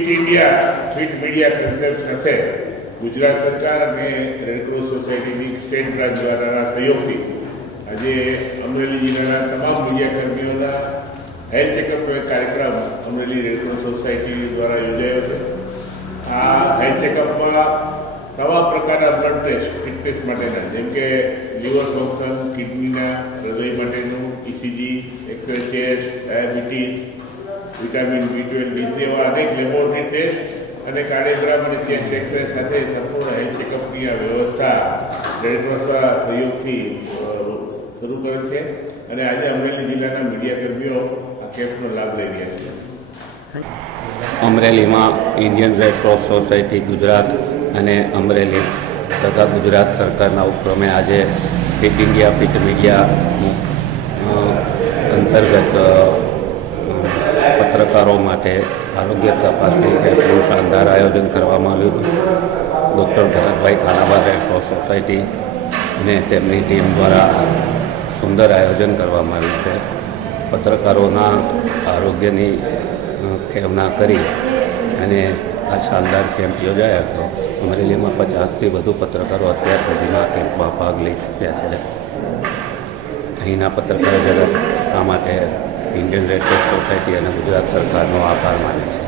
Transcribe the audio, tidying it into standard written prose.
India fit media concept સાથે ગુજરાત સરકાર અને રેડક્રોસ સોસાયટીની સ્ટેટ બ્રાન્ચ દ્વારાના સહયોગથી આજે અમરેલી જિલ્લાના તમામ મીડિયા કર્મીઓના હેલ્થ ચેકઅપનો એક કાર્યક્રમ અમરેલી રેડક્રોસ સોસાયટી દ્વારા યોજાયો છે. આ હેલ્થ ચેકઅપમાં તમામ પ્રકારના બ્લડ ટેસ્ટ ફિટનેસ માટેના, જેમ કે લીવર ફંક્શન, કિડનીના, હૃદય માટેનું, ECG, X ray chest, diabetes, vitamin B12, B3 એવા અનેક લેબોરેટરી ટેસ્ટ અને કાર્ડિયોગ્રામ અને ચેસ્ટ એક્સરે સાથે સંપૂર્ણ હેલ્થ ચેકઅપની આ વ્યવસ્થા રેડક્રોસના સહયોગથી શરૂ કરે છે અને આજે અમરેલી જિલ્લાના મીડિયા કર્મીઓ આ કેમ્પનો લાભ લઈ રહ્યા છે. અમરેલીમાં ઇન્ડિયન રેડક્રોસ સોસાયટી ગુજરાત અને અમરેલી તથા ગુજરાત સરકારના ઉપક્રમે આજે ફિટ ઇન્ડિયા ફિટ મીડિયા અંતર્ગત પત્રકારો માટે આરોગ્ય તપાસણી કેમ્પનું શાનદાર આયોજન કરવામાં આવ્યું હતું. Doctor Bharatbhai Kanaba Red Cross society અને તેમની ટીમ દ્વારા સુંદર આયોજન કરવામાં આવ્યું છે. પત્રકારોના આરોગ્યની ખેવના કરી અને આ શાનદાર કેમ્પ યોજાયો હતો. અમરેલીમાં 50થી વધુ પત્રકારો અત્યાર સુધીમાં કેમ્પમાં ભાગ લઈ ચૂક્યા છે. અહીંના પત્રકાર જગત આ માટે ઇન્ડિયન રેડક્રોસ સોસાયટી અને ગુજરાત સરકારનો આભાર માને છે.